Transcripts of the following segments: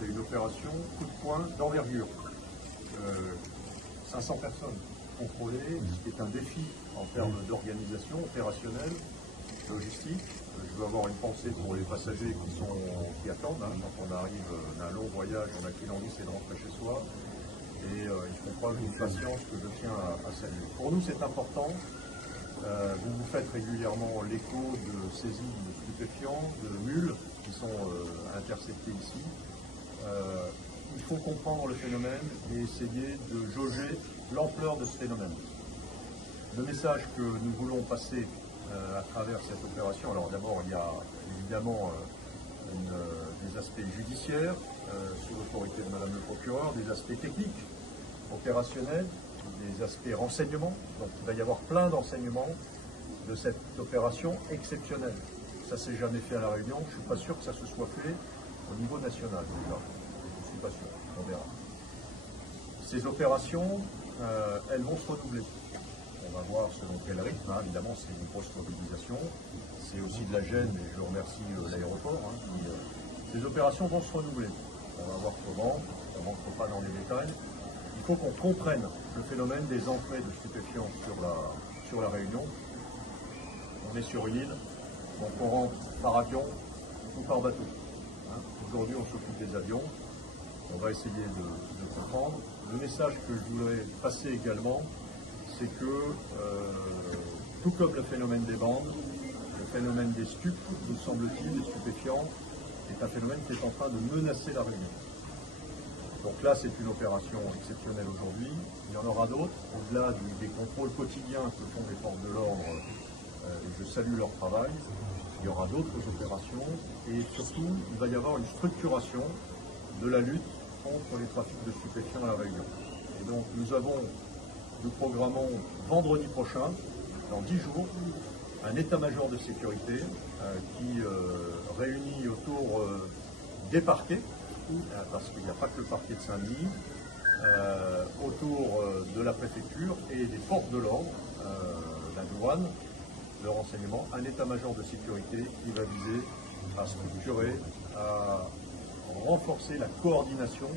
c'est une opération coup de poing d'envergure. 500 personnes contrôlées, ce qui est un défi en termes d'organisation opérationnelle, logistique. Je veux avoir une pensée pour les passagers qui attendent. Quand on arrive d'un long voyage, on a qu'une envie, c'est de rentrer chez soi. Et ils font preuve d'une patience que je tiens à saluer. Pour nous, c'est important. Vous vous faites régulièrement l'écho de saisies de stupéfiants, de mules qui sont interceptées ici. Il faut comprendre le phénomène et essayer de jauger l'ampleur de ce phénomène. Le message que nous voulons passer à travers cette opération, alors d'abord il y a évidemment des aspects judiciaires sous l'autorité de Madame le procureur, des aspects techniques, opérationnels, des aspects renseignements. Donc il va y avoir plein d'enseignements de cette opération exceptionnelle. Ça s'est jamais fait à La Réunion, je ne suis pas sûr que ça se soit fait au niveau national déjà. Je ne suis pas sûr, on verra. Ces opérations, elles vont se renouveler. On va voir selon quel rythme, évidemment c'est une grosse mobilisation, c'est aussi de la gêne et je remercie l'aéroport. Ces opérations vont se renouveler. On va voir comment, on ne rentre pas dans les détails. Il faut qu'on comprenne le phénomène des entrées de stupéfiants sur la Réunion. On est sur une île, donc on rentre par avion ou par bateau. Aujourd'hui on s'occupe des avions, on va essayer de comprendre. Le message que je voudrais passer également, c'est que, tout comme le phénomène des bandes, le phénomène des stupes, nous semble-t-il, des stupéfiants, est un phénomène qui est en train de menacer la Réunion. Donc là, c'est une opération exceptionnelle aujourd'hui. Il y en aura d'autres, au-delà des contrôles quotidiens que font les forces de l'ordre, et je salue leur travail. Il y aura d'autres opérations et surtout, il va y avoir une structuration de la lutte contre les trafics de stupéfiants à la Réunion. Et donc, nous programmons vendredi prochain, dans 10 jours, un état-major de sécurité qui réunit autour des parquets, parce qu'il n'y a pas que le parquet de Saint-Denis, autour de la préfecture et des forces de l'ordre, la douane, le renseignement, un état-major de sécurité qui va viser à structurer, à renforcer la coordination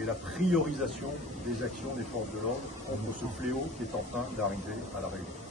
et la priorisation des actions des forces de l'ordre contre ce fléau qui est en train d'arriver à La Réunion.